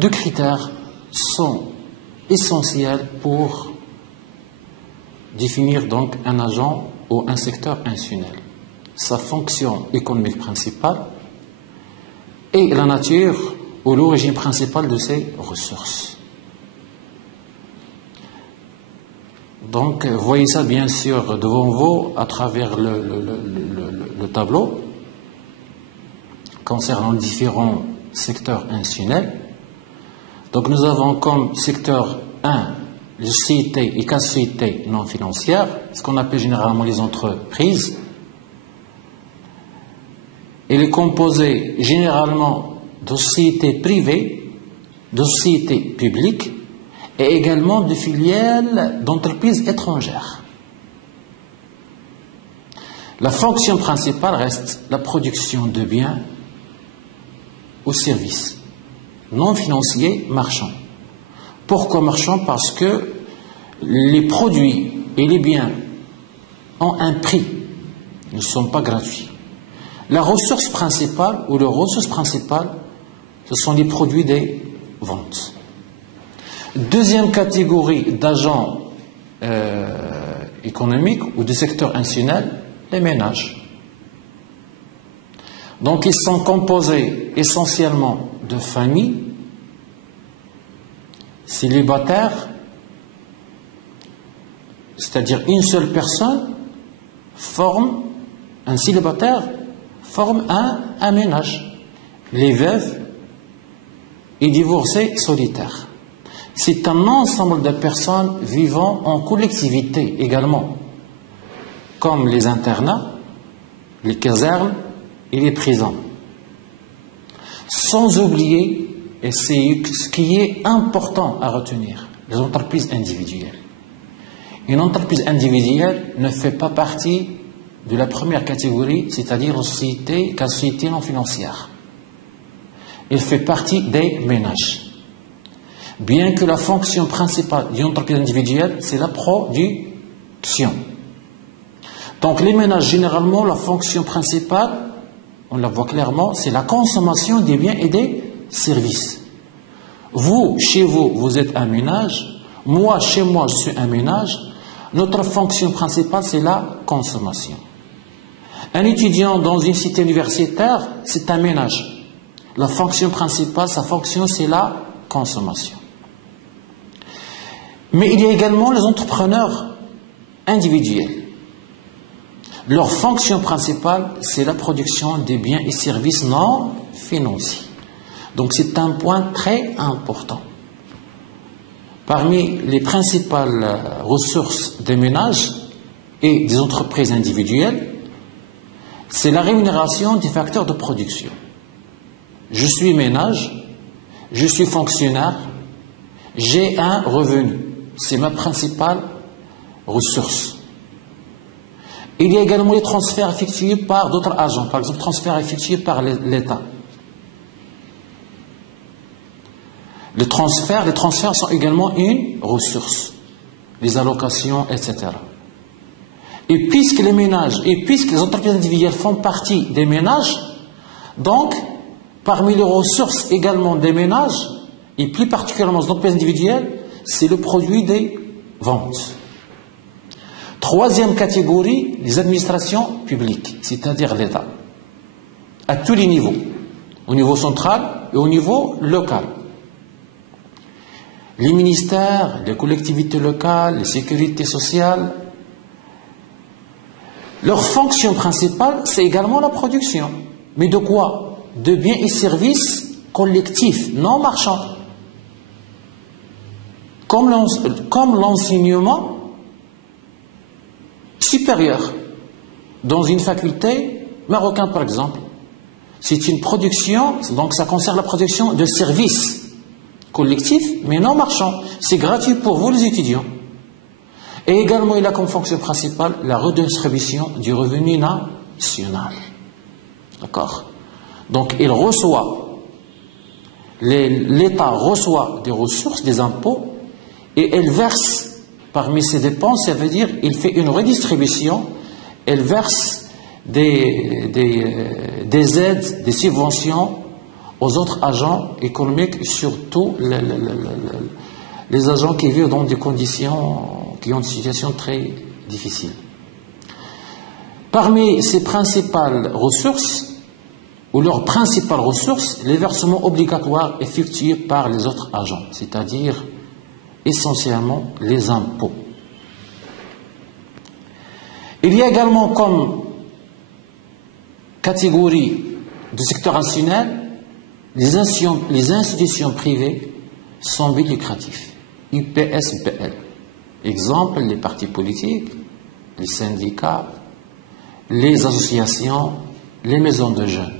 deux critères sont essentiels pour définir donc un agent ou un secteur institutionnel. Sa fonction économique principale et la nature ou l'origine principale de ses ressources. Donc, vous voyez ça bien sûr devant vous à travers le tableau concernant différents secteurs institutionnels. Donc, nous avons comme secteur 1 les sociétés et quasi-sociétés non financières, ce qu'on appelle généralement les entreprises. Elle est composée généralement de sociétés privées, de sociétés publiques et également de filiales d'entreprises étrangères. La fonction principale reste la production de biens ou services non financiers marchands. Pourquoi marchands? Parce que les produits et les biens ont un prix, ne sont pas gratuits. La ressource principale ou les ressources principales, ce sont les produits des ventes. Deuxième catégorie d'agents économiques ou de secteur institutionnel, les ménages. Donc ils sont composés essentiellement de familles célibataires, c'est-à-dire une seule personne forme, un célibataire forme un ménage. Les veuves et divorcés solitaires. C'est un ensemble de personnes vivant en collectivité également, comme les internats, les casernes et les prisons. Sans oublier, et c'est ce qui est important à retenir, les entreprises individuelles. Une entreprise individuelle ne fait pas partie de la première catégorie, c'est-à-dire la société, quasi-société non financière. Elle fait partie des ménages. Bien que la fonction principale d'une entreprise individuelle, c'est la production. Donc les ménages, généralement, la fonction principale, on la voit clairement, c'est la consommation des biens et des services. Vous, chez vous, vous êtes un ménage. Moi, chez moi, je suis un ménage. Notre fonction principale, c'est la consommation. Un étudiant dans une cité universitaire, c'est un ménage. La fonction principale, sa fonction, c'est la consommation. Mais il y a également les entrepreneurs individuels. Leur fonction principale, c'est la production des biens et services non financiers. Donc c'est un point très important. Parmi les principales ressources des ménages et des entreprises individuelles, c'est la rémunération des facteurs de production. Je suis ménage, je suis fonctionnaire, j'ai un revenu. C'est ma principale ressource. Il y a également les transferts effectués par d'autres agents, par exemple transferts effectués par l'État. Les transferts sont également une ressource, les allocations, etc. Et puisque les ménages, et puisque les entreprises individuelles font partie des ménages, donc, parmi les ressources également des ménages, et plus particulièrement les entreprises individuelles, c'est le produit des ventes. Troisième catégorie, les administrations publiques, c'est-à-dire l'État, à tous les niveaux, au niveau central et au niveau local. Les ministères, les collectivités locales, les sécurités sociales, leur fonction principale, c'est également la production. Mais de quoi? De biens et services collectifs, non marchands. Comme l'enseignement supérieur. Dans une faculté marocaine, par exemple, c'est une production, donc ça concerne la production de services collectifs, mais non marchands. C'est gratuit pour vous, les étudiants. Et également, il a comme fonction principale la redistribution du revenu national. D'accord? Donc, il reçoit, l'État reçoit des ressources, des impôts, et elle verse parmi ces dépenses, ça veut dire il fait une redistribution, elle verse des aides, des subventions aux autres agents économiques, surtout les agents qui vivent dans des conditions, qui ont une situation très difficile. Parmi ces principales ressources, ou leurs principales ressources, les versements obligatoires effectués par les autres agents, c'est-à-dire essentiellement les impôts. Il y a également comme catégorie du secteur institutionnel les institutions privées sans but lucratif, UPSBL. Exemple, les partis politiques, les syndicats, les associations, les maisons de jeunes.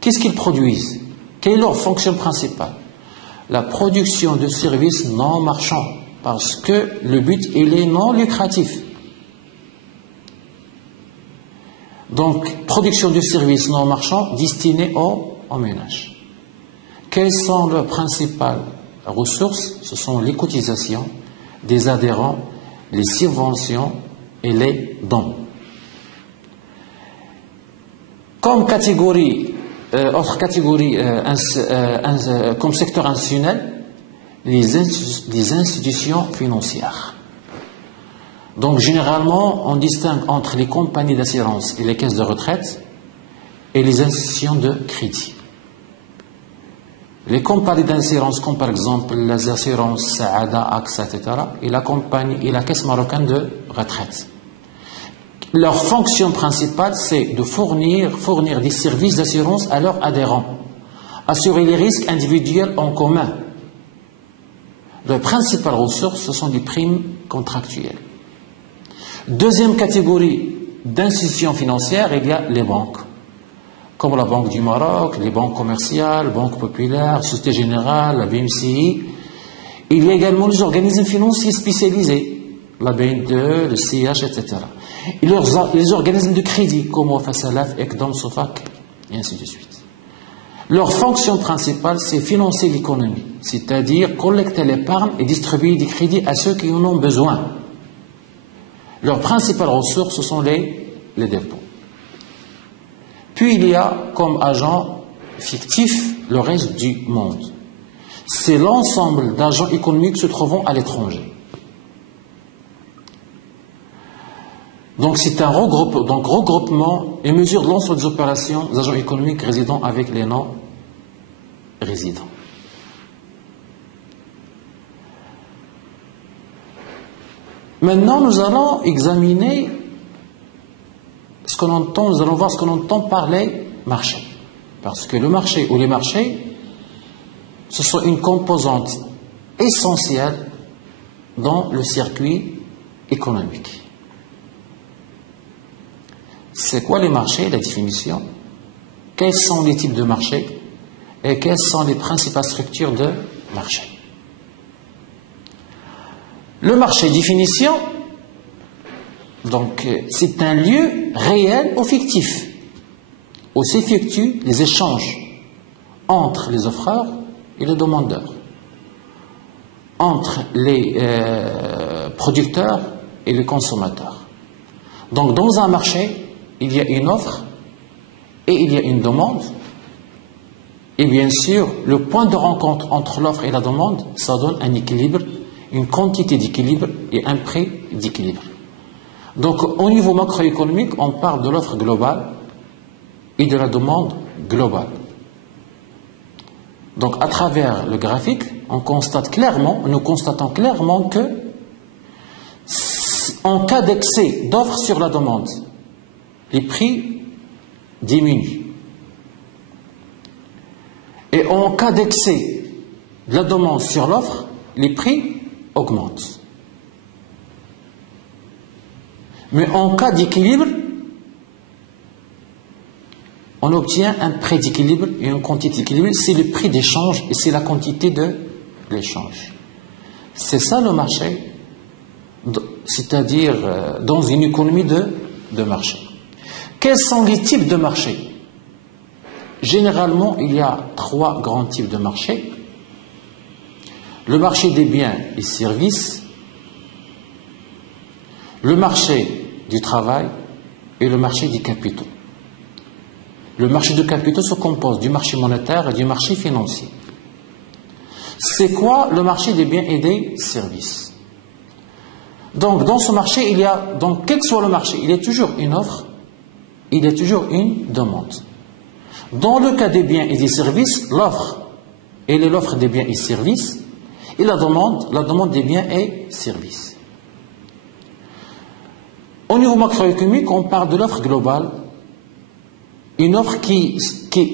Qu'est-ce qu'ils produisent? Quelle est leur fonction principale? La production de services non marchands, parce que le but, il est non lucratif. Donc, production de services non marchands destinés aux ménages. Quelles sont leurs principales ressources? Ce sont les cotisations des adhérents, les subventions et les dons. Comme catégorie, autre catégorie, comme secteur institutionnel, les institutions financières. Donc, généralement, on distingue entre les compagnies d'assurance et les caisses de retraite et les institutions de crédit. Les compagnies d'assurance, comme par exemple les assurances Saada, AXA, etc., et la compagnie et la caisse marocaine de retraite. Leur fonction principale, c'est de fournir des services d'assurance à leurs adhérents, assurer les risques individuels en commun. Leurs principales ressources, ce sont des primes contractuelles. Deuxième catégorie d'institutions financières, il y a les banques, comme la Banque du Maroc, les banques commerciales, Banque populaire, Société Générale, la BMCI. Il y a également les organismes financiers spécialisés, la BNDE, le CH, etc. Et les organismes de crédit, comme Wafa-Salaf, Ekdom, Sofak, et ainsi de suite. Leur fonction principale, c'est financer l'économie, c'est-à-dire collecter l'épargne et distribuer des crédits à ceux qui en ont besoin. Leurs principales ressources, ce sont les dépôts. Puis il y a comme agent fictif le reste du monde. C'est l'ensemble d'agents économiques se trouvant à l'étranger. Donc c'est un regroupement et mesure l'ensemble des opérations des agents économiques résidant avec les non-résidents. Maintenant, nous allons examiner ce qu'on entend, nous allons voir ce qu'on entend par les marchés. Parce que le marché ou les marchés, ce sont une composante essentielle dans le circuit économique. C'est quoi les marchés? La définition. Quels sont les types de marchés? Et quelles sont les principales structures de marché? Le marché, définition, donc c'est un lieu réel ou fictif où s'effectuent les échanges entre les offreurs et les demandeurs, entre les producteurs et les consommateurs. Donc dans un marché, il y a une offre et il y a une demande. Et bien sûr, le point de rencontre entre l'offre et la demande, ça donne un équilibre, une quantité d'équilibre et un prix d'équilibre. Donc, au niveau macroéconomique, on parle de l'offre globale et de la demande globale. Donc, à travers le graphique, nous constatons clairement que, en cas d'excès d'offres sur la demande, les prix diminuent. Et en cas d'excès de la demande sur l'offre, les prix augmentent. Mais en cas d'équilibre, on obtient un prix d'équilibre et une quantité d'équilibre. C'est le prix d'échange et c'est la quantité de l'échange. C'est ça le marché, c'est-à-dire dans une économie de marché. Quels sont les types de marchés? Généralement, il y a 3 grands types de marchés. Le marché des biens et services, le marché du travail et le marché des capitaux. Le marché de capitaux se compose du marché monétaire et du marché financier. C'est quoi le marché des biens et des services? Donc, dans ce marché, il y a, donc, quel que soit le marché, il y a toujours une offre, il y a toujours une demande. Dans le cas des biens et des services, l'offre, elle est l'offre des biens et services, et la demande des biens et services. Au niveau macroéconomique, on parle de l'offre globale, une offre qui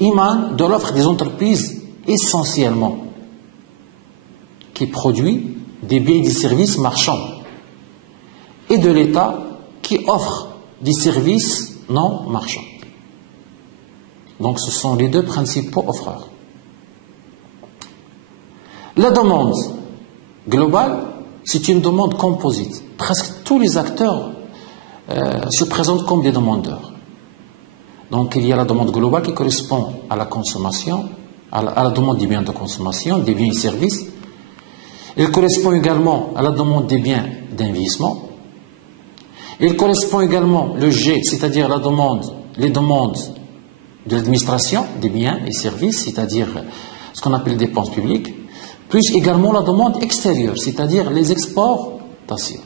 émane de l'offre des entreprises essentiellement, qui produit des biens et des services marchands, et de l'État qui offre des services non marchands. Donc ce sont les deux principaux offreurs. La demande globale, c'est une demande composite. Presque tous les acteurs se présentent comme des demandeurs. Donc il y a la demande globale qui correspond à la consommation, à la demande des biens de consommation, des biens et services. Il correspond également à la demande des biens d'investissement. Il correspond également le G, c'est-à-dire les demandes de l'administration des biens et services, c'est-à-dire ce qu'on appelle les dépenses publiques, plus également la demande extérieure, c'est-à-dire les exportations.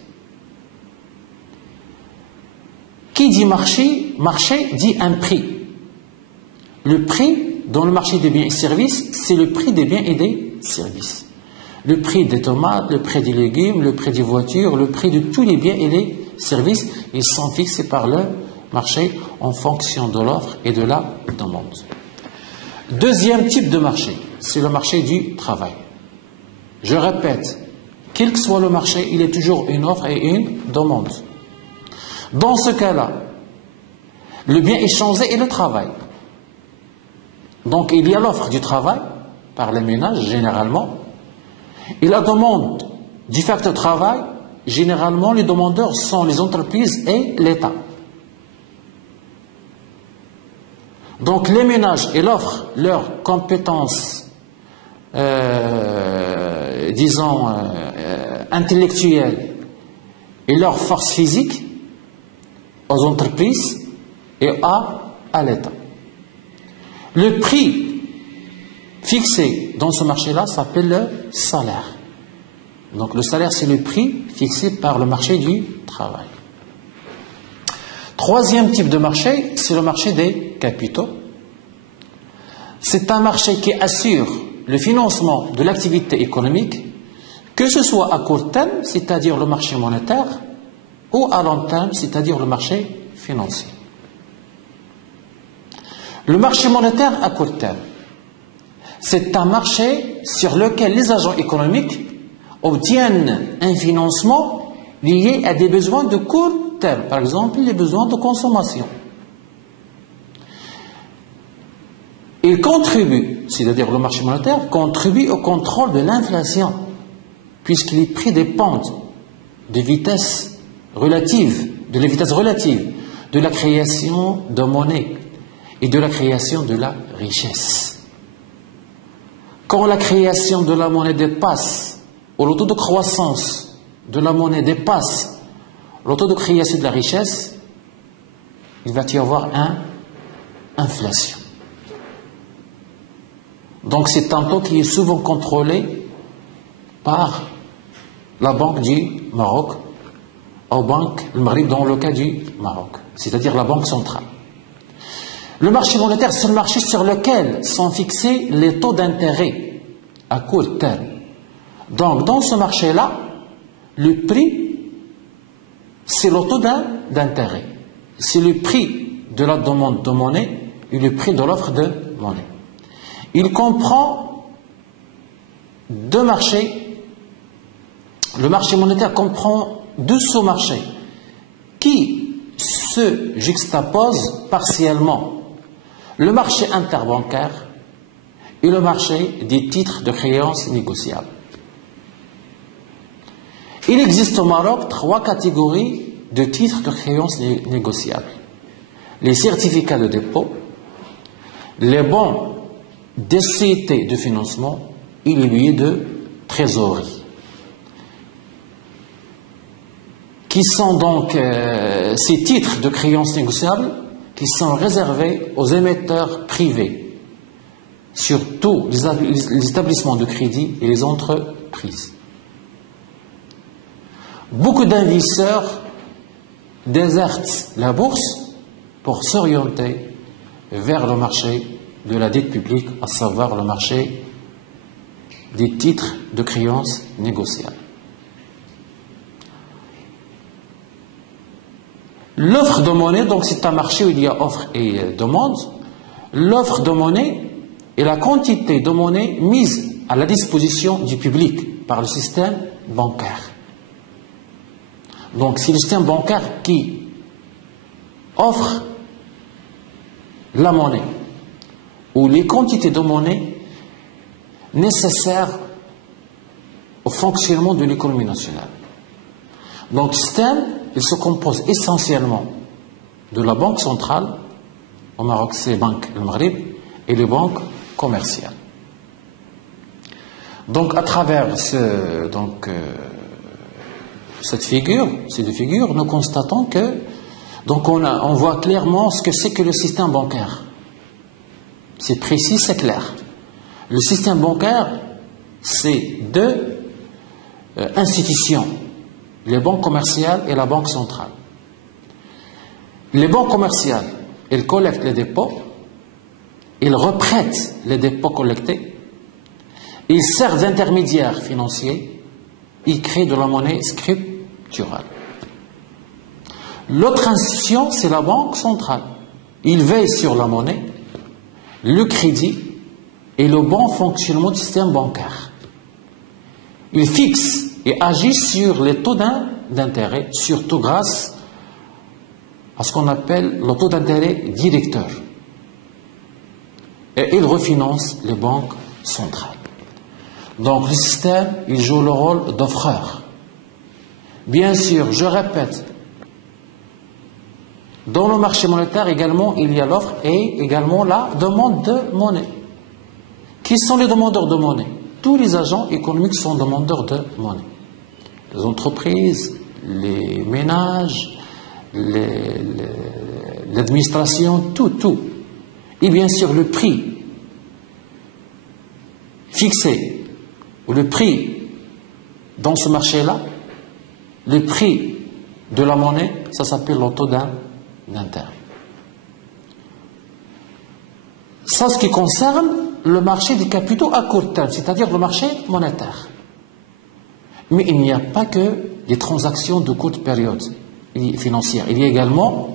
Qui dit marché? Marché dit un prix. Le prix dans le marché des biens et services, c'est le prix des biens et des services. Le prix des tomates, le prix des légumes, le prix des voitures, le prix de tous les biens et les services, ils sont fixés par le marché en fonction de l'offre et de la demande. Deuxième type de marché, c'est le marché du travail. Je répète, quel que soit le marché, il y a toujours une offre et une demande. Dans ce cas-là, le bien échangé est le travail. Donc il y a l'offre du travail par les ménages généralement, et la demande du facteur travail, généralement les demandeurs sont les entreprises et l'État. Donc les ménages, ils offrent leurs compétences, intellectuelles et leur force physique aux entreprises et à l'État. Le prix fixé dans ce marché-là s'appelle le salaire. Donc le salaire, c'est le prix fixé par le marché du travail. Troisième type de marché, c'est le marché des capitaux. C'est un marché qui assure le financement de l'activité économique, que ce soit à court terme, c'est-à-dire le marché monétaire, ou à long terme, c'est-à-dire le marché financier. Le marché monétaire à court terme, c'est un marché sur lequel les agents économiques obtiennent un financement lié à des besoins de court terme, par exemple les besoins de consommation. Il contribue, c'est-à-dire le marché monétaire, contribue au contrôle de l'inflation, puisque les prix dépendent de la vitesse relative de la création de monnaie et de la création de la richesse. Quand la création de la monnaie dépasse, ou le taux de croissance de la monnaie dépasse le taux de création de la richesse, il va y avoir une inflation. Donc c'est un taux qui est souvent contrôlé par la Banque du Maroc, ou Banque le Maghreb dans le cas du Maroc, c'est-à-dire la Banque centrale. Le marché monétaire, c'est le marché sur lequel sont fixés les taux d'intérêt à court terme. Donc dans ce marché-là, le prix, c'est le taux d'intérêt. C'est le prix de la demande de monnaie et le prix de l'offre de monnaie. Il comprend deux marchés. Le marché monétaire comprend deux sous-marchés qui se juxtaposent partiellement. Le marché interbancaire et le marché des titres de créances négociables. Il existe au Maroc trois catégories de titres de créances négociables. Les certificats de dépôt, les bons des sociétés de financement et les billets de trésorerie. Qui sont donc ces titres de créances négociables, qui sont réservés aux émetteurs privés, surtout les établissements de crédit et les entreprises. Beaucoup d'investisseurs désertent la bourse pour s'orienter vers le marché de la dette publique, à savoir le marché des titres de créances négociables. L'offre de monnaie, donc c'est un marché où il y a offre et demande. L'offre de monnaie est la quantité de monnaie mise à la disposition du public par le système bancaire. Donc c'est le système bancaire qui offre la monnaie ou les quantités de monnaie nécessaires au fonctionnement de l'économie nationale. Donc le système, il se compose essentiellement de la banque centrale, au Maroc c'est Banque El Maghreb, et les banques commerciales. Donc à travers ces deux figures, nous constatons que on voit clairement ce que c'est que le système bancaire. C'est précis, c'est clair. Le système bancaire, c'est deux institutions, les banques commerciales et la banque centrale. Les banques commerciales, elles collectent les dépôts, elles reprêtent les dépôts collectés, ils servent d'intermédiaires financiers, ils créent de la monnaie scripturale. L'autre institution, c'est la banque centrale. Il veille sur la monnaie, le crédit et le bon fonctionnement du système bancaire. Il fixe et agit sur les taux d'intérêt, surtout grâce à ce qu'on appelle le taux d'intérêt directeur. Et il refinance les banques centrales. Donc le système, il joue le rôle d'offreur. Bien sûr, je répète, dans le marché monétaire également, il y a l'offre et également la demande de monnaie. Qui sont les demandeurs de monnaie? Tous les agents économiques sont demandeurs de monnaie. Les entreprises, les ménages, l'administration, tout. Et bien sûr, le prix fixé, ou le prix dans ce marché-là, le prix de la monnaie, ça s'appelle le taux d'intérêt. Ça, ce qui concerne le marché des capitaux à court terme, c'est-à-dire le marché monétaire. Mais il n'y a pas que des transactions de courte période financière. Il y a également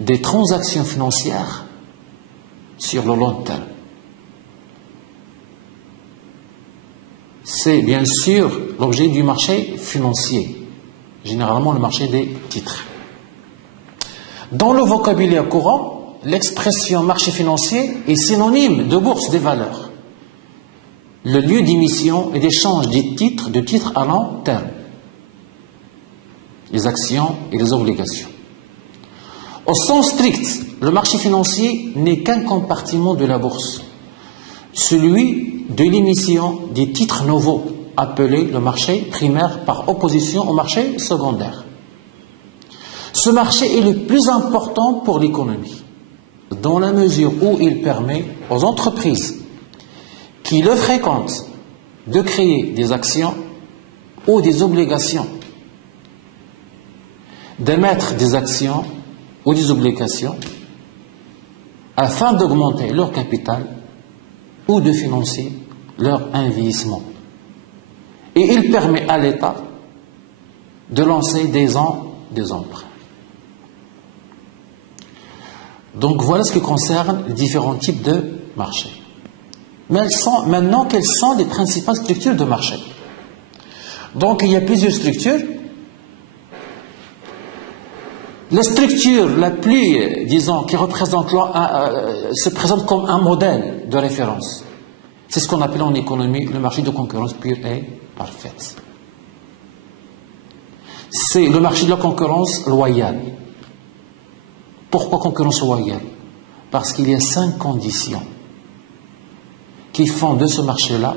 des transactions financières sur le long terme. C'est bien sûr l'objet du marché financier, généralement le marché des titres. Dans le vocabulaire courant, l'expression marché financier est synonyme de bourse des valeurs, le lieu d'émission et d'échange des titres, de titres à long terme, les actions et les obligations. Au sens strict, le marché financier n'est qu'un compartiment de la bourse, celui de l'émission des titres nouveaux, appelé le marché primaire par opposition au marché secondaire. Ce marché est le plus important pour l'économie, dans la mesure où il permet aux entreprises qui le fréquentent de créer des actions ou des obligations, d'émettre des actions ou des obligations afin d'augmenter leur capital ou de financer leur investissement. Et il permet à l'État de lancer des emprunts. Donc voilà ce qui concerne les différents types de marchés. Mais maintenant, quelles sont les principales structures de marché? Donc il y a plusieurs structures. La structure la plus, disons, qui représente, se présente comme un modèle de référence. C'est ce qu'on appelle en économie le marché de concurrence pure et parfaite. C'est le marché de la concurrence loyale. Pourquoi concurrence loyale? Parce qu'il y a 5 conditions qui font de ce marché-là,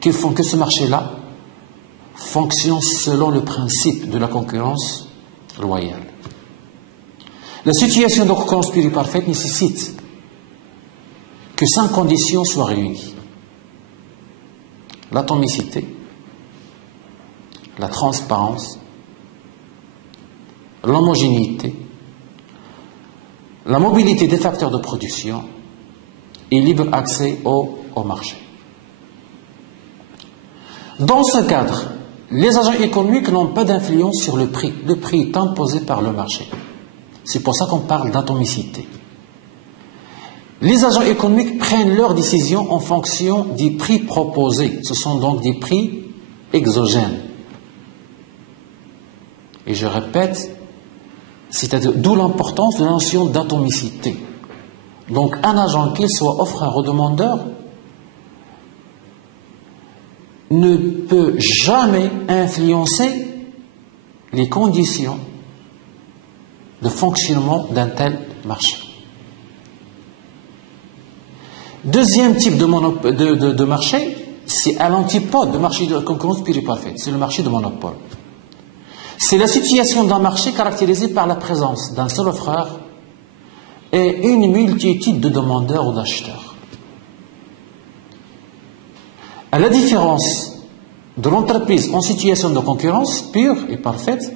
qui font que ce marché-là fonctionne selon le principe de la concurrence loyale. La situation de concurrence pluriparfaite nécessite que 5 conditions soient réunies. L'atomicité, la transparence, l'homogénéité, la mobilité des facteurs de production et libre accès au marché. Dans ce cadre, les agents économiques n'ont pas d'influence sur le prix. Le prix est imposé par le marché. C'est pour ça qu'on parle d'atomicité. Les agents économiques prennent leurs décisions en fonction des prix proposés. Ce sont donc des prix exogènes. Et je répète, c'est-à-dire d'où l'importance de la notion d'atomicité. Donc un agent, qu'il soit offreur ou demandeur, ne peut jamais influencer les conditions de fonctionnement d'un tel marché. Deuxième type de marché, c'est à l'antipode de marché de concurrence pluriparfaite, c'est le marché de monopole. C'est la situation d'un marché caractérisé par la présence d'un seul offreur et une multitude de demandeurs ou d'acheteurs. À la différence de l'entreprise en situation de concurrence pure et parfaite,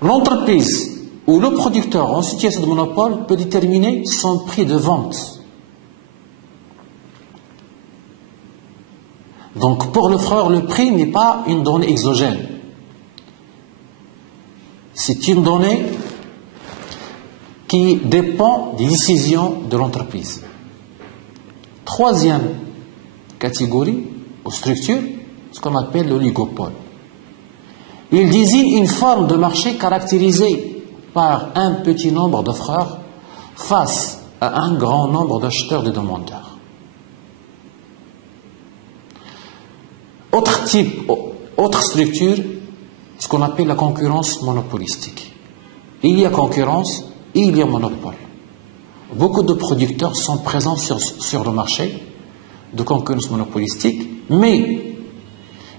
l'entreprise ou le producteur en situation de monopole peut déterminer son prix de vente. Donc pour l'offreur, le prix n'est pas une donnée exogène. C'est une donnée qui dépend des décisions de l'entreprise. Troisième catégorie ou structure, ce qu'on appelle l'oligopole. Il désigne une forme de marché caractérisée par un petit nombre d'offreurs face à un grand nombre d'acheteurs et de demandeurs. Autre type, autre structure, ce qu'on appelle la concurrence monopolistique. Il y a concurrence et il y a monopole. Beaucoup de producteurs sont présents sur le marché de concurrence monopolistique, mais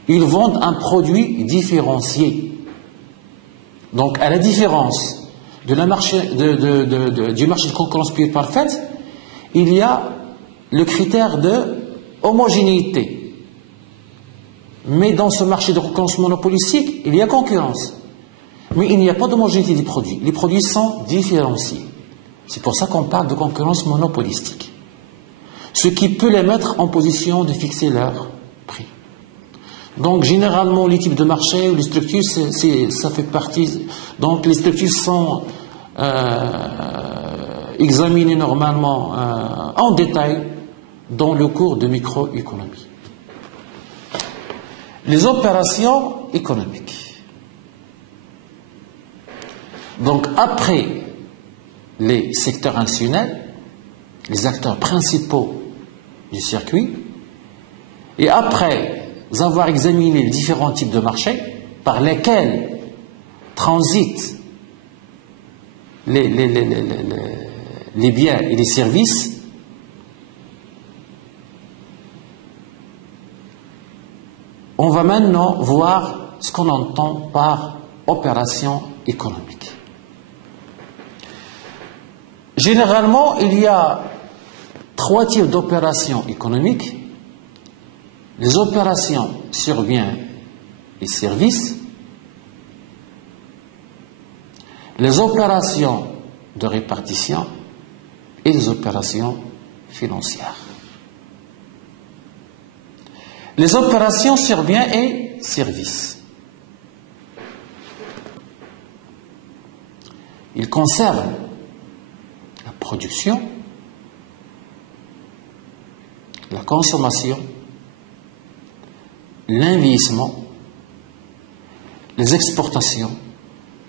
ils vendent un produit différencié. Donc, à la différence du marché de concurrence pluriparfaite, il y a le critère de homogénéité. Mais dans ce marché de concurrence monopolistique, il y a concurrence. Mais il n'y a pas d'homogénéité des produits. Les produits sont différenciés. C'est pour ça qu'on parle de concurrence monopolistique. Ce qui peut les mettre en position de fixer leur prix. Donc, généralement, les types de marché ou les structures, ça fait partie. Donc, les structures sont examinées normalement en détail dans le cours de microéconomie. Les opérations économiques. Donc, après les secteurs institutionnels, les acteurs principaux du circuit, et après avoir examiné les différents types de marchés par lesquels transitent les biens et les services, on va maintenant voir ce qu'on entend par opération économique. Généralement, il y a 3 types d'opérations économiques. Les opérations sur biens et services, les opérations de répartition et les opérations financières. Les opérations sur biens et services. Ils concernent la production, la consommation, l'investissement, les exportations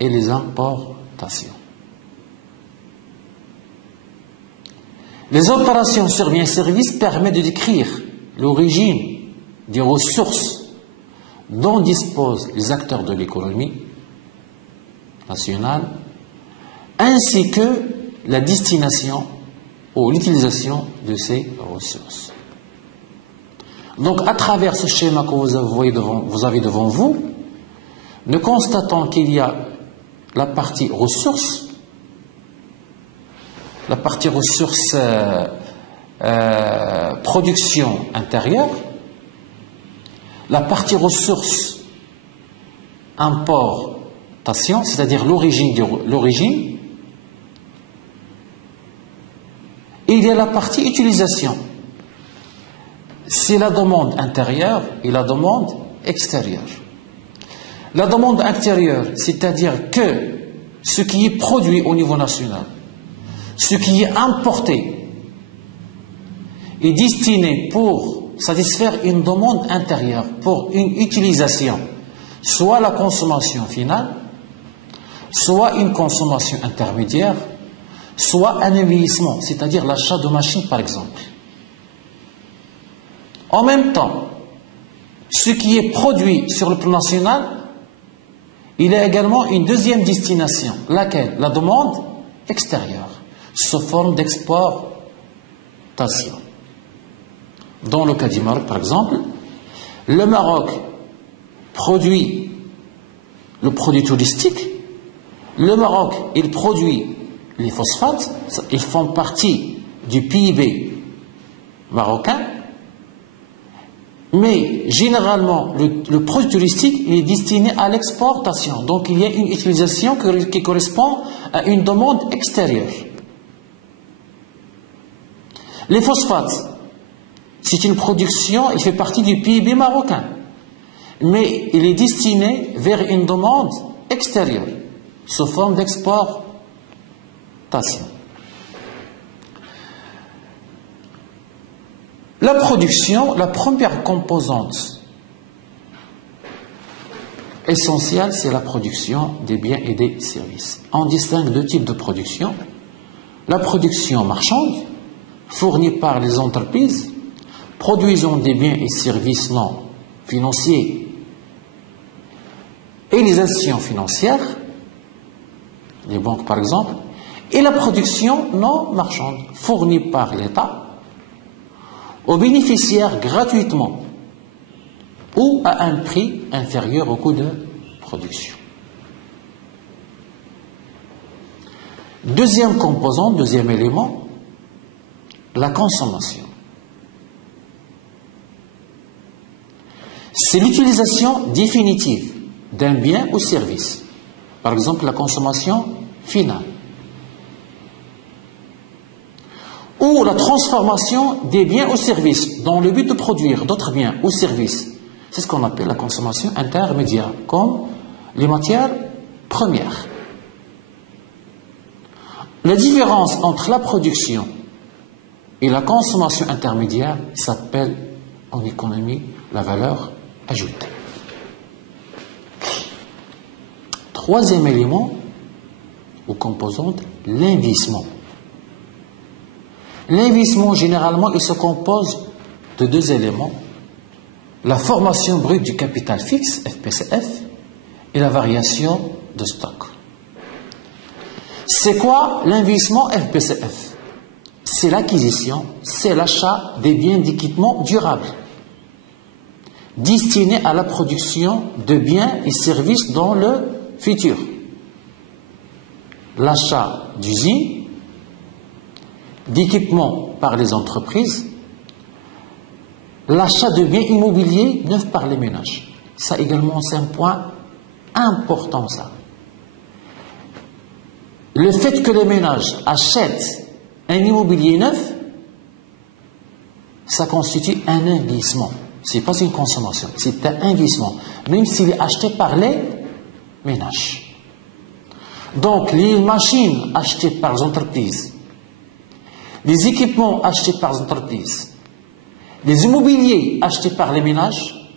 et les importations. Les opérations sur biens et services permettent de décrire l'origine des ressources dont disposent les acteurs de l'économie nationale, ainsi que la destination ou l'utilisation de ces ressources. Donc, à travers ce schéma que vous avez devant vous, nous constatons qu'il y a la partie ressources la partie ressources production intérieure, la partie ressources importation, c'est-à-dire l'origine, et il y a la partie utilisation. C'est la demande intérieure et la demande extérieure. La demande intérieure, c'est-à-dire que ce qui est produit au niveau national, ce qui est importé, est destiné pour satisfaire une demande intérieure, pour une utilisation, soit la consommation finale, soit une consommation intermédiaire, soit un vieillissement, c'est-à-dire l'achat de machines par exemple. En même temps, ce qui est produit sur le plan national, il y a également une deuxième destination, laquelle? La demande extérieure, sous forme d'exportation. Dans le cas du Maroc, par exemple, le Maroc produit le produit touristique, le Maroc, il produit les phosphates, ils font partie du PIB marocain, mais généralement, le produit touristique il est destiné à l'exportation. Donc, il y a une utilisation qui correspond à une demande extérieure. Les phosphates, c'est une production, il fait partie du PIB marocain. Mais il est destiné vers une demande extérieure, sous forme d'exportation. La production, la première composante essentielle, c'est la production des biens et des services. On distingue deux types de production. La production marchande, fournie par les entreprises, produisant des biens et services non financiers et les institutions financières, les banques par exemple, et la production non marchande, fournie par l'État, aux bénéficiaires gratuitement ou à un prix inférieur au coût de production. Deuxième composante, deuxième élément, la consommation. C'est l'utilisation définitive d'un bien ou service. Par exemple, la consommation finale. Ou la transformation des biens ou services dans le but de produire d'autres biens ou services. C'est ce qu'on appelle la consommation intermédiaire, comme les matières premières. La différence entre la production et la consommation intermédiaire s'appelle en économie la valeur ajoutée. Troisième élément ou composante, l'investissement. L'investissement, généralement, il se compose de deux éléments. La formation brute du capital fixe, FPCF, et la variation de stock. C'est quoi l'investissement FPCF? C'est l'acquisition, c'est l'achat des biens d'équipement durables, destinés à la production de biens et services dans le futur. L'achat d'usines, d'équipements par les entreprises, l'achat de biens immobiliers neufs par les ménages. Ça également, c'est un point important, ça. Le fait que les ménages achètent un immobilier neuf, ça constitue un investissement. Ce n'est pas une consommation, c'est un investissement, même s'il est acheté par les ménages. Donc, les machines achetées par les entreprises, les équipements achetés par les entreprises, les immobiliers achetés par les ménages,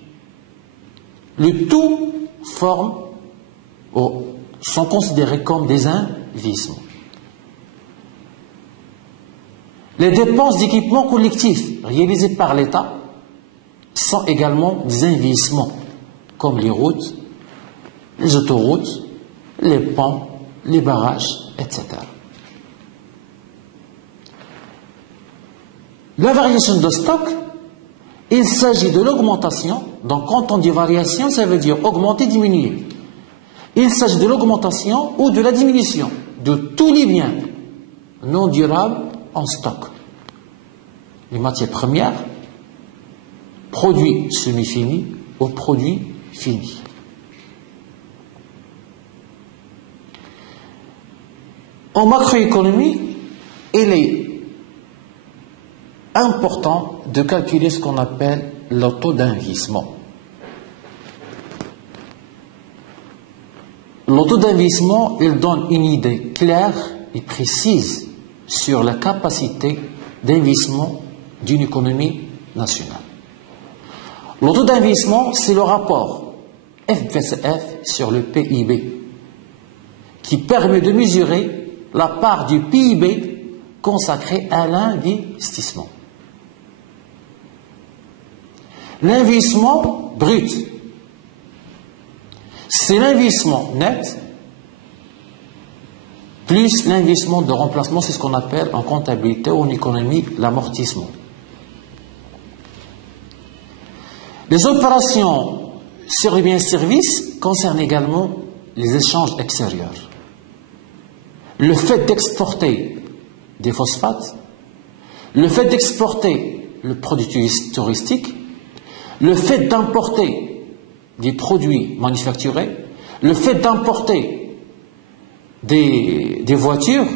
le tout forme ou sont considérés comme des investissements. Les dépenses d'équipement collectif réalisées par l'État sont également des investissements, comme les routes, les autoroutes, les ponts, les barrages, etc. La variation de stock, il s'agit de l'augmentation. Donc quand on dit variation, ça veut dire augmenter, diminuer. Il s'agit de l'augmentation ou de la diminution de tous les biens, non durables en stock. Les matières premières, produits semi-finis ou produits finis. En macroéconomie, il est important de calculer ce qu'on appelle le taux d'investissement. Le taux d'investissement, il donne une idée claire et précise sur la capacité d'investissement d'une économie nationale. Le taux d'investissement, c'est le rapport FVCF sur le PIB qui permet de mesurer la part du PIB consacrée à l'investissement. L'investissement brut, c'est l'investissement net plus l'investissement de remplacement, c'est ce qu'on appelle en comptabilité ou en économie l'amortissement. Les opérations sur les biens et services concernent également les échanges extérieurs. Le fait d'exporter des phosphates, le fait d'exporter le produit touristique, le fait d'importer des produits manufacturés, le fait d'importer des voitures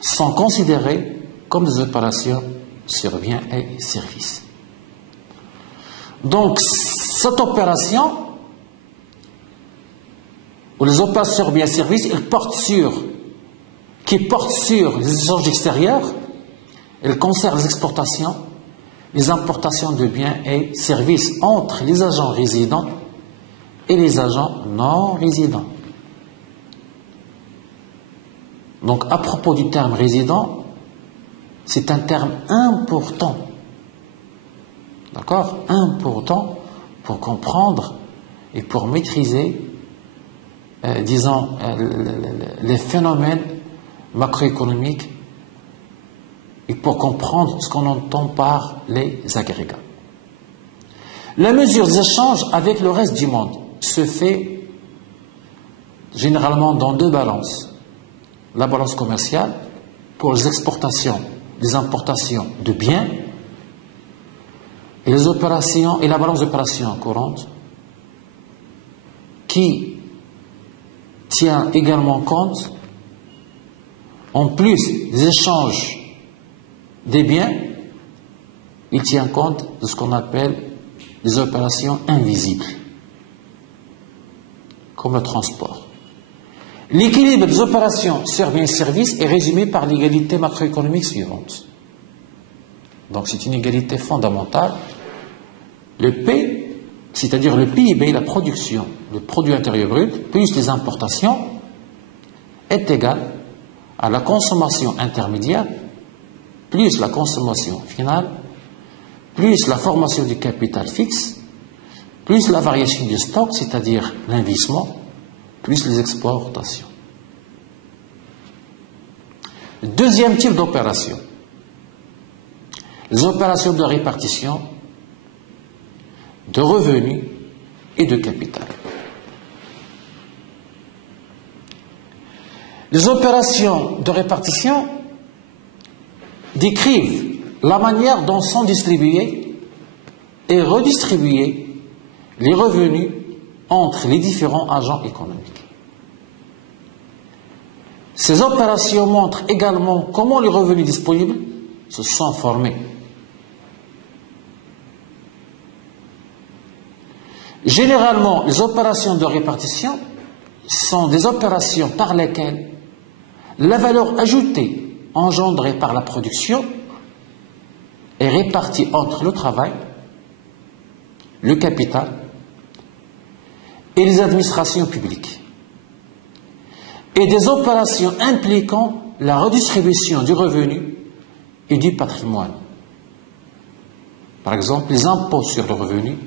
sont considérés comme des opérations sur biens et services. Donc, cette opération, ou les opérations sur biens et services, qui portent sur les échanges extérieurs, elles concernent les exportations, les importations de biens et services entre les agents résidents et les agents non résidents. Donc, à propos du terme résident, c'est un terme important. D'accord? Important pour comprendre et pour maîtriser, disons, les phénomènes macroéconomiques et pour comprendre ce qu'on entend par les agrégats. La mesure des échanges avec le reste du monde se fait généralement dans deux balances. La balance commerciale pour les exportations, les importations de biens et les opérations et la balance d'opérations courantes qui tient également compte, en plus des échanges des biens, il tient compte de ce qu'on appelle des opérations invisibles, comme le transport. L'équilibre des opérations sur biens et services est résumé par l'égalité macroéconomique suivante. Donc c'est une égalité fondamentale. Le P, c'est-à-dire le PIB, la production, le produit intérieur brut, plus les importations, est égal à la consommation intermédiaire, plus la consommation finale, plus la formation du capital fixe, plus la variation du stock, c'est-à-dire l'investissement, plus les exportations. Deuxième type d'opération, les opérations de répartition de revenus et de capital. Les opérations de répartition décrivent la manière dont sont distribués et redistribués les revenus entre les différents agents économiques. Ces opérations montrent également comment les revenus disponibles se sont formés. Généralement, les opérations de répartition sont des opérations par lesquelles la valeur ajoutée engendrée par la production est répartie entre le travail, le capital et les administrations publiques, et des opérations impliquant la redistribution du revenu et du patrimoine. Par exemple, les impôts sur le revenu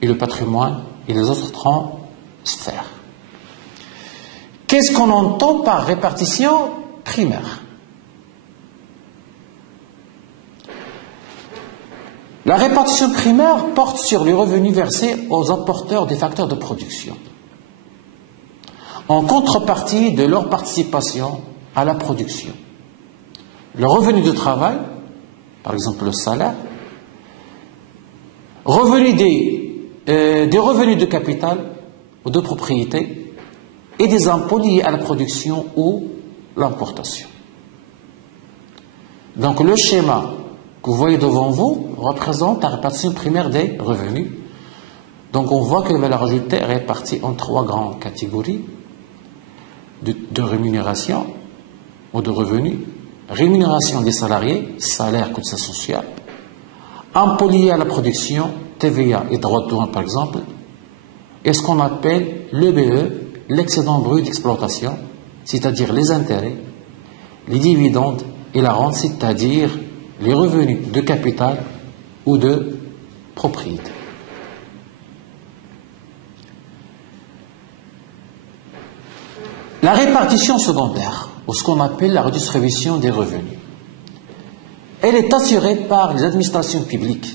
et le patrimoine et les autres transferts. Qu'est-ce qu'on entend par répartition primaire? La répartition primaire porte sur les revenus versés aux apporteurs des facteurs de production, en contrepartie de leur participation à la production. Le revenu de travail, par exemple le salaire, des revenus de capital ou de propriété et des impôts liés à la production ou l'importation. Donc le schéma que vous voyez devant vous représente la répartition primaire des revenus. Donc on voit que la valeur ajoutée est répartie en 3 grandes catégories de rémunération ou de revenus. Rémunération des salariés, salaire, cotisation sociale. Impôts liés à la production, TVA et droits de douane par exemple. Et ce qu'on appelle l'EBE, l'excédent brut d'exploitation, c'est-à-dire les intérêts, les dividendes et la rente, c'est-à-dire les revenus de capital ou de propriété. La répartition secondaire, ou ce qu'on appelle la redistribution des revenus, elle est assurée par les administrations publiques,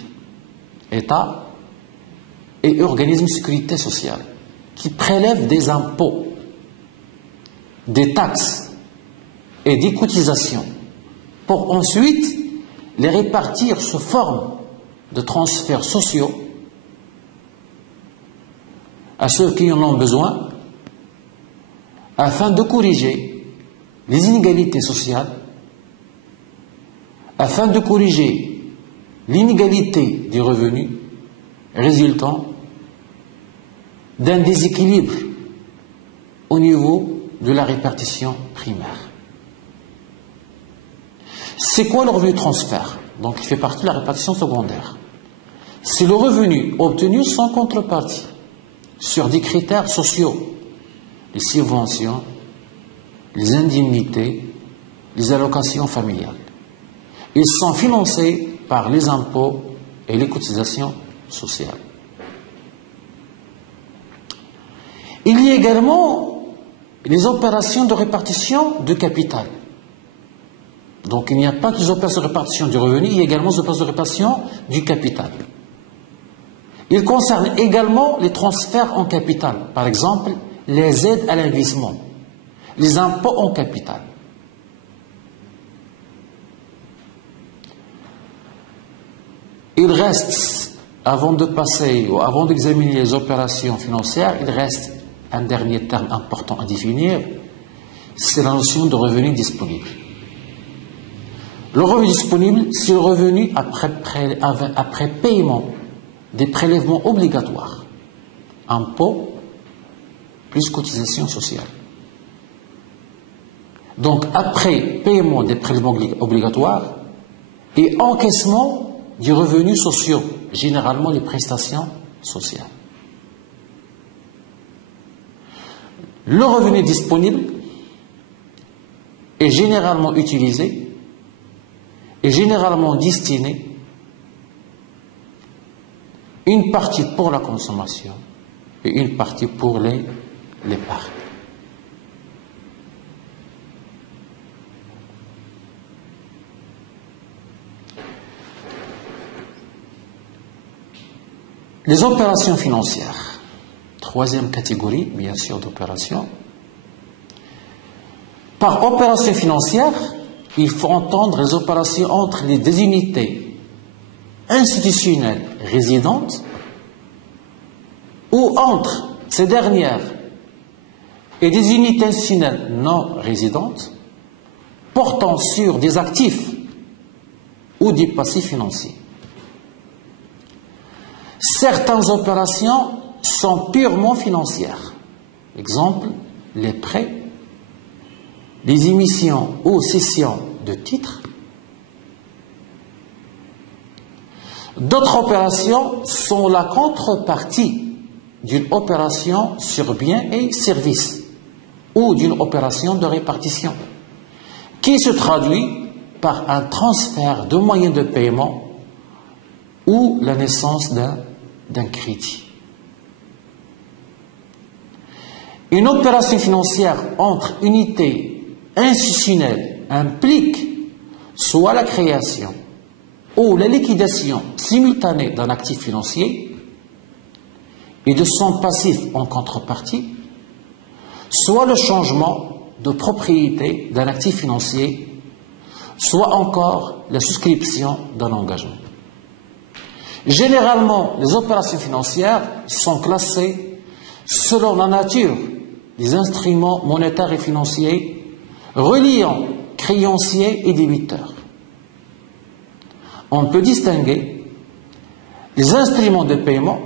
État et organismes de sécurité sociale, qui prélèvent des impôts, des taxes et des cotisations pour ensuite les répartir sous forme de transferts sociaux à ceux qui en ont besoin afin de corriger les inégalités sociales, afin de corriger l'inégalité des revenus résultant d'un déséquilibre au niveau de la répartition primaire. C'est quoi le revenu de transfert? Donc il fait partie de la répartition secondaire. C'est le revenu obtenu sans contrepartie sur des critères sociaux, les subventions, les indemnités, les allocations familiales. Ils sont financés par les impôts et les cotisations sociales. Il y a également les opérations de répartition de capital. Donc il n'y a pas que les opérations de répartition du revenu, il y a également les opérations de répartition du capital. Il concerne également les transferts en capital, par exemple les aides à l'investissement, les impôts en capital. Il reste, avant de passer ou avant d'examiner les opérations financières, il reste un dernier terme important à définir, c'est la notion de revenu disponible. Le revenu disponible, c'est le revenu après paiement des prélèvements obligatoires, impôts plus cotisation sociale. Donc après paiement des prélèvements obligatoires et encaissement des revenus sociaux, généralement les prestations sociales. Le revenu disponible est généralement utilisé et généralement destiné une partie pour la consommation et une partie pour l'épargne. Les opérations financières, troisième catégorie, bien sûr, d'opérations. Par opération financière, il faut entendre les opérations entre des unités institutionnelles résidentes ou entre ces dernières et des unités institutionnelles non résidentes portant sur des actifs ou des passifs financiers. Certaines opérations sont purement financières. Exemple, les prêts, les émissions ou cessions de titres. D'autres opérations sont la contrepartie d'une opération sur biens et services ou d'une opération de répartition qui se traduit par un transfert de moyens de paiement ou la naissance d'un crédit. Une opération financière entre unités institutionnelles implique soit la création ou la liquidation simultanée d'un actif financier et de son passif en contrepartie, soit le changement de propriété d'un actif financier, soit encore la souscription d'un engagement. Généralement, les opérations financières sont classées selon la nature des instruments monétaires et financiers reliant créanciers et débiteurs. On peut distinguer les instruments de paiement,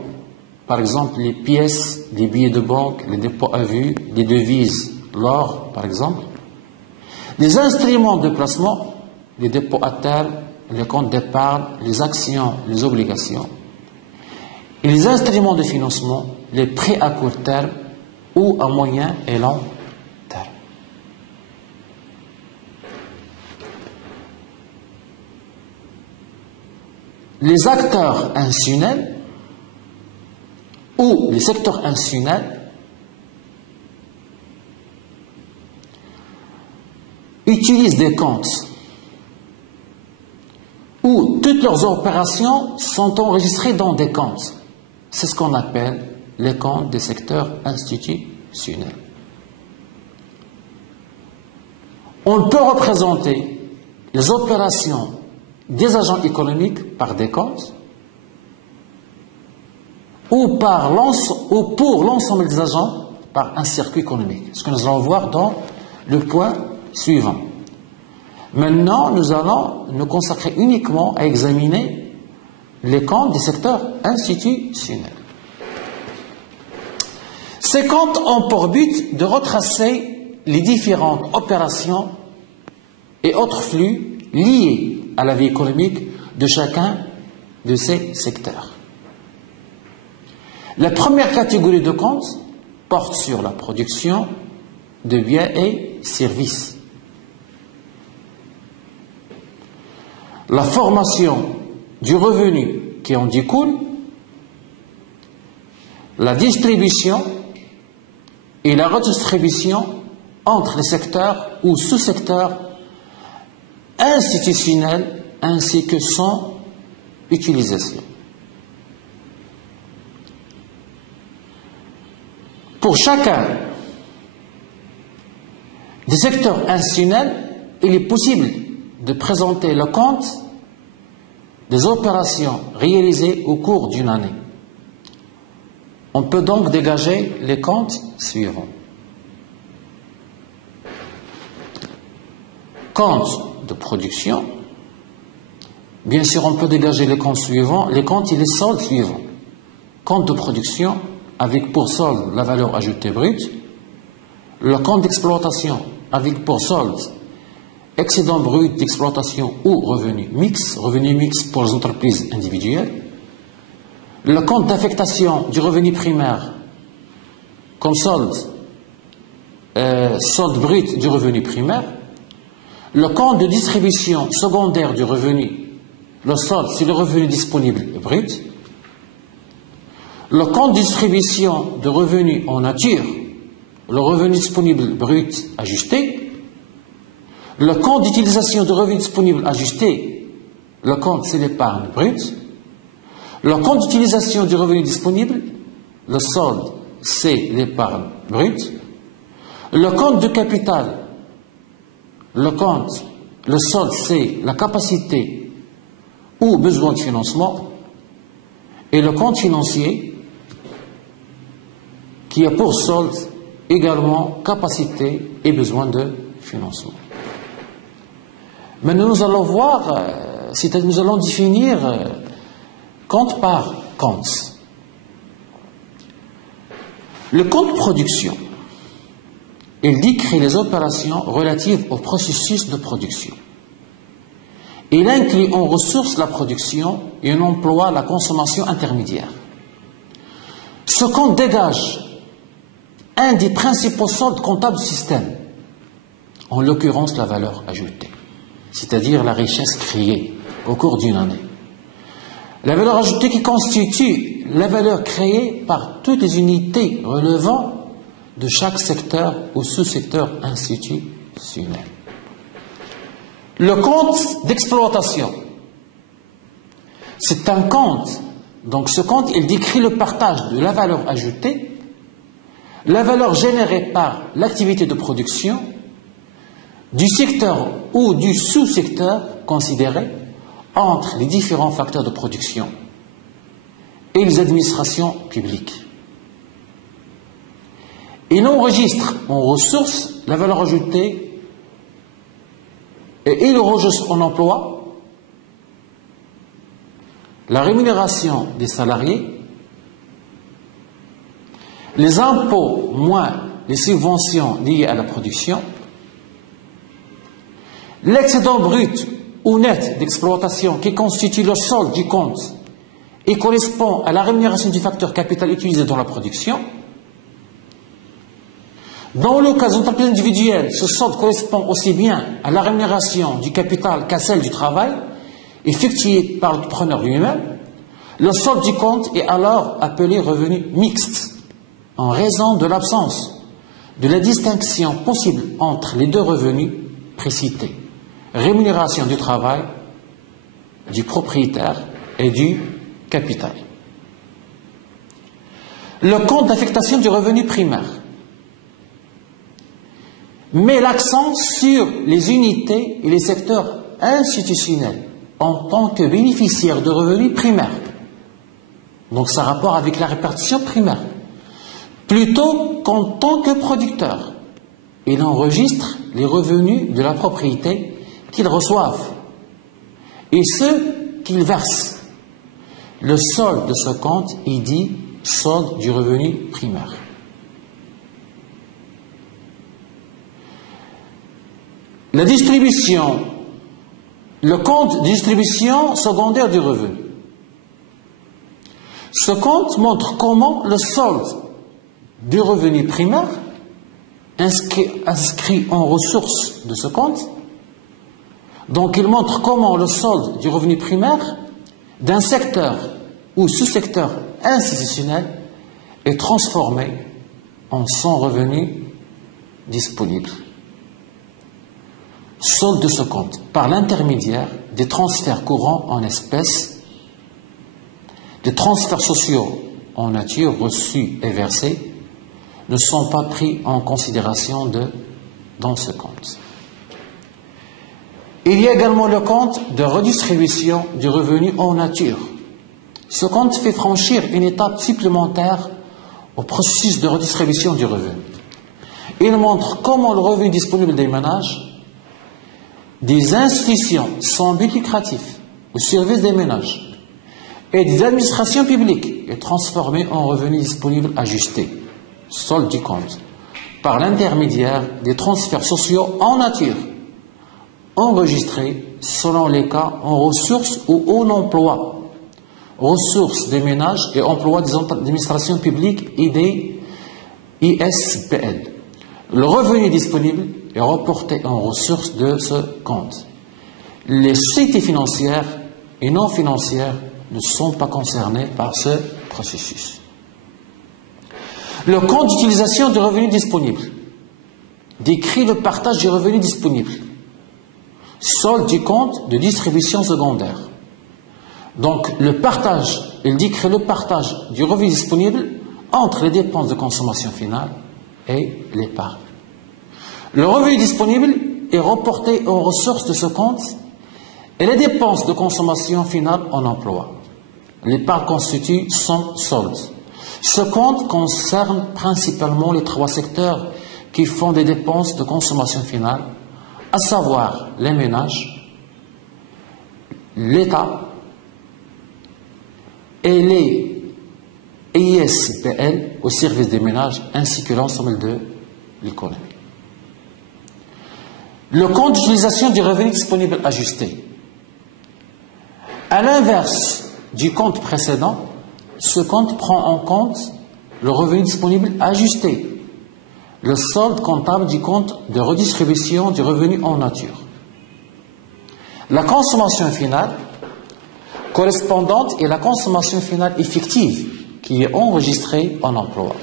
par exemple les pièces, les billets de banque, les dépôts à vue, les devises, l'or par exemple, les instruments de placement, les dépôts à terme, les comptes d'épargne, les actions, les obligations, et les instruments de financement, les prêts à court terme ou à moyen et long terme. Les acteurs institutionnels ou les secteurs institutionnels utilisent des comptes où toutes leurs opérations sont enregistrées dans des comptes. C'est ce qu'on appelle les comptes des secteurs institutionnels. On peut représenter les opérations des agents économiques par des comptes ou pour l'ensemble des agents par un circuit économique. Ce que nous allons voir dans le point suivant. Maintenant, nous allons nous consacrer uniquement à examiner les comptes des secteurs institutionnels. Ces comptes ont pour but de retracer les différentes opérations et autres flux liés à la vie économique de chacun de ces secteurs. La première catégorie de comptes porte sur la production de biens et services, la formation du revenu qui en découle, la distribution et la redistribution entre les secteurs ou sous-secteurs institutionnels ainsi que son utilisation. Pour chacun des secteurs institutionnels, il est possible de présenter le compte des opérations réalisées au cours d'une année. On peut donc dégager les comptes suivants. Compte de production. Bien sûr, on peut dégager les comptes suivants, les comptes et les soldes suivants. Compte de production avec pour solde la valeur ajoutée brute. Le compte d'exploitation avec pour solde excédent brut d'exploitation ou revenu mix pour les entreprises individuelles. Le compte d'affectation du revenu primaire comme solde brut du revenu primaire. Le compte de distribution secondaire du revenu, le solde c'est le revenu disponible brut. Le compte de distribution de revenus en nature, le revenu disponible brut ajusté. Le compte d'utilisation de revenus disponibles ajusté, le compte c'est l'épargne brute. Le compte d'utilisation du revenu disponible, le solde c'est l'épargne brute. Le compte de capital, le solde c'est la capacité ou besoin de financement. Et le compte financier qui a pour solde également capacité et besoin de financement. Maintenant, nous allons voir, nous allons définir compte par compte. Le compte production, il décrit les opérations relatives au processus de production. Il inclut en ressources la production et en emploi la consommation intermédiaire. Ce compte dégage un des principaux soldes comptables du système, en l'occurrence la valeur ajoutée, c'est-à-dire la richesse créée au cours d'une année. La valeur ajoutée qui constitue la valeur créée par toutes les unités relevant de chaque secteur ou sous-secteur institutionnel. Le compte d'exploitation, c'est un compte. Donc ce compte, il décrit le partage de la valeur ajoutée, la valeur générée par l'activité de production du secteur ou du sous-secteur considéré entre les différents facteurs de production et les administrations publiques. Il enregistre en ressources la valeur ajoutée et il enregistre en emploi la rémunération des salariés, les impôts moins les subventions liées à la production, l'excédent brut ou net d'exploitation qui constitue le solde du compte et correspond à la rémunération du facteur capital utilisé dans la production. Dans le cas des entreprises individuelles, ce solde correspond aussi bien à la rémunération du capital qu'à celle du travail effectué par l'entrepreneur lui-même. Le solde du compte est alors appelé revenu mixte en raison de l'absence de la distinction possible entre les deux revenus précités, rémunération du travail du propriétaire et du capital. Le compte d'affectation du revenu primaire met l'accent sur les unités et les secteurs institutionnels en tant que bénéficiaires de revenus primaires. Donc ça a rapport avec la répartition primaire. Plutôt qu'en tant que producteur, il enregistre les revenus de la propriété qu'ils reçoivent et ceux qu'ils versent. Le solde de ce compte, il dit solde du revenu primaire. La distribution, le compte de distribution secondaire du revenu. Ce compte montre comment le solde du revenu primaire inscrit en ressources de ce compte. Donc il montre comment le solde du revenu primaire d'un secteur ou sous-secteur institutionnel est transformé en son revenu disponible. Solde de ce compte par l'intermédiaire des transferts courants en espèces, des transferts sociaux en nature reçus et versés ne sont pas pris en considération dans ce compte. Il y a également le compte de redistribution du revenu en nature. Ce compte fait franchir une étape supplémentaire au processus de redistribution du revenu. Il montre comment le revenu disponible des ménages, des institutions sans but lucratif au service des ménages et des administrations publiques est transformé en revenu disponible ajusté, solde du compte, par l'intermédiaire des transferts sociaux en nature, enregistrés selon les cas en ressources ou en emploi, ressources des ménages et emploi des administrations publiques et des ISBL. Le revenu disponible est reporté en ressources de ce compte. Les sociétés financières et non financières ne sont pas concernées par ce processus. Le compte d'utilisation du revenu disponible décrit le partage du revenu disponible, solde du compte de distribution secondaire. Donc le partage, il décrit le partage du revenu disponible entre les dépenses de consommation finale et l'épargne. Le revenu disponible est reporté aux ressources de ce compte et les dépenses de consommation finale en emploi. L'épargne constitue son solde. Ce compte concerne principalement les trois secteurs qui font des dépenses de consommation finale, à savoir les ménages, l'État et les ISBL au service des ménages ainsi que l'ensemble de l'économie. Le compte d'utilisation du revenu disponible ajusté. À l'inverse du compte précédent, ce compte prend en compte le revenu disponible ajusté, le solde comptable du compte de redistribution du revenu en nature. La consommation finale correspondante est la consommation finale effective qui est enregistrée en emploi.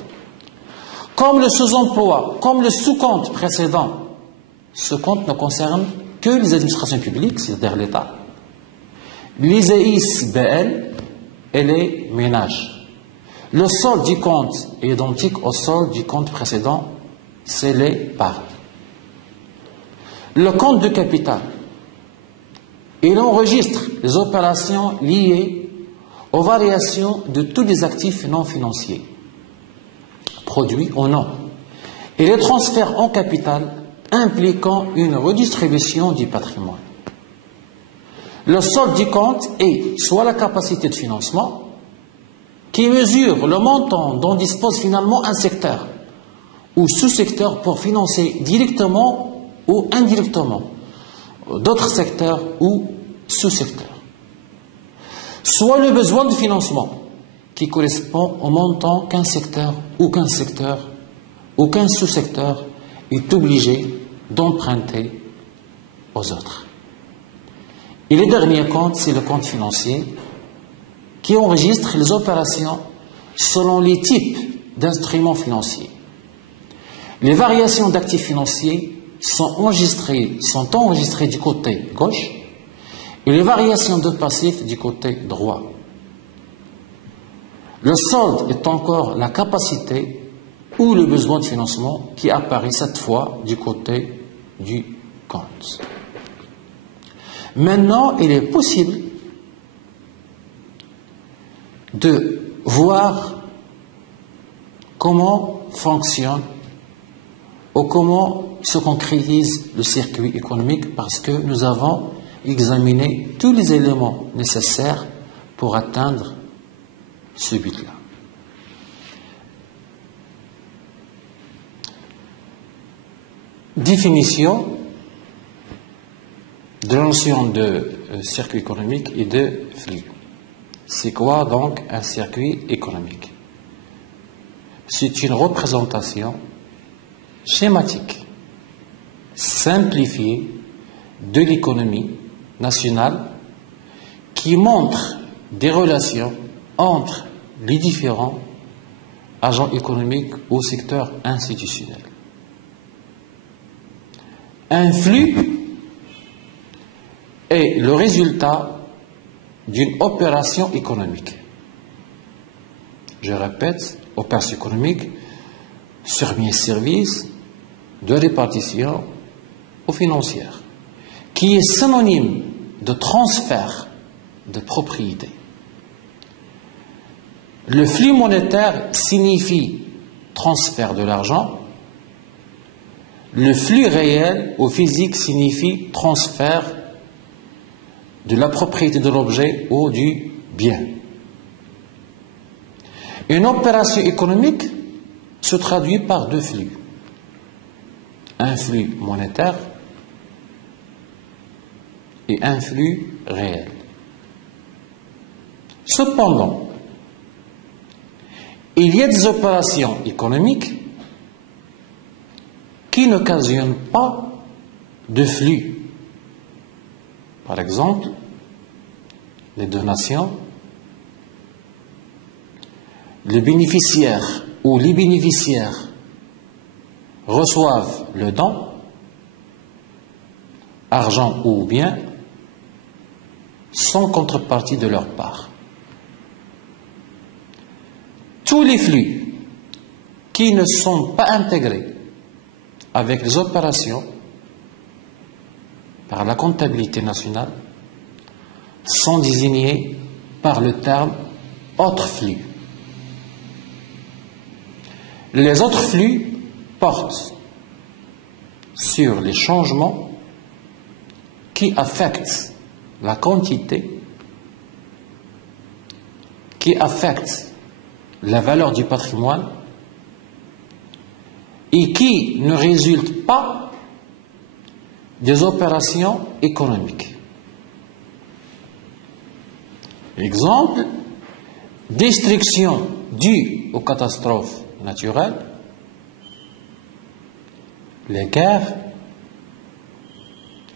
Comme le sous-emploi, comme le sous-compte précédent, ce compte ne concerne que les administrations publiques, c'est-à-dire l'État, les ISBL et les ménages. Le solde du compte est identique au solde du compte précédent, c'est l'épargne. Le compte de capital, il enregistre les opérations liées aux variations de tous les actifs non financiers, produits ou non, et les transferts en capital impliquant une redistribution du patrimoine. Le solde du compte est soit la capacité de financement, qui mesure le montant dont dispose finalement un secteur ou sous-secteur pour financer directement ou indirectement d'autres secteurs ou sous-secteurs, soit le besoin de financement qui correspond au montant qu'un secteur ou qu'un sous-secteur est obligé d'emprunter aux autres. Et le dernier compte, c'est le compte financier qui enregistre les opérations selon les types d'instruments financiers. Les variations d'actifs financiers sont enregistrées du côté gauche et les variations de passifs du côté droit. Le solde est encore la capacité ou le besoin de financement qui apparaît cette fois du côté du compte. Maintenant, il est possible de voir comment fonctionne ou comment se concrétise le circuit économique parce que nous avons examiné tous les éléments nécessaires pour atteindre ce but-là. Définition de la notion de circuit économique et de flux. C'est quoi donc un circuit économique? C'est une représentation schématique, simplifiée de l'économie nationale qui montre des relations entre les différents agents économiques au secteur institutionnel. Un flux est le résultat d'une opération économique. Je répète, opération économique sur mes services de répartition ou financière, qui est synonyme de transfert de propriété. Le flux monétaire signifie transfert de l'argent. Le flux réel ou physique signifie transfert de la propriété de l'objet ou du bien. Une opération économique se traduit par deux flux. Un flux monétaire et un flux réel. Cependant, il y a des opérations économiques qui n'occasionnent pas de flux. Par exemple, les donations, le bénéficiaire ou les bénéficiaires reçoivent le don, argent ou bien, sans contrepartie de leur part. Tous les flux qui ne sont pas intégrés avec les opérations par la comptabilité nationale sont désignés par le terme autres flux. Les autres flux portent sur les changements qui affectent la quantité, qui affectent la valeur du patrimoine et qui ne résultent pas des opérations économiques. Exemple, destruction due aux catastrophes naturelles, les guerres,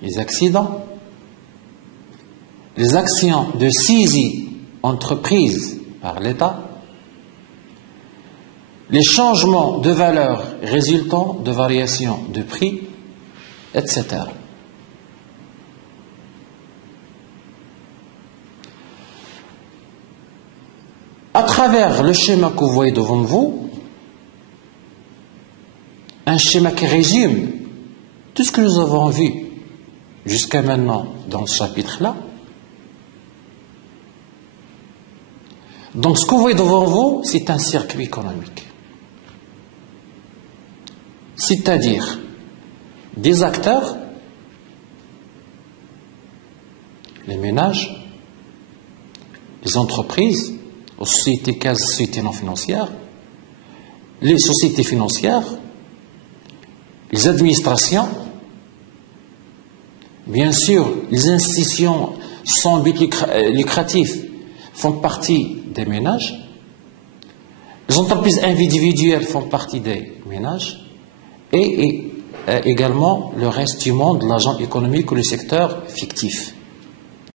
les accidents, les actions de saisie entreprises par l'État, les changements de valeur résultant de variations de prix, etc. À travers le schéma que vous voyez devant vous, un schéma qui résume tout ce que nous avons vu jusqu'à maintenant dans ce chapitre-là. Donc ce que vous voyez devant vous, c'est un circuit économique. C'est-à-dire des acteurs, les ménages, les entreprises, les sociétés quasi sociétés non financières, les sociétés financières, les administrations, bien sûr, les institutions sans but lucratif font partie des ménages, les entreprises individuelles font partie des ménages, et également le reste du monde, l'agent économique ou le secteur fictif.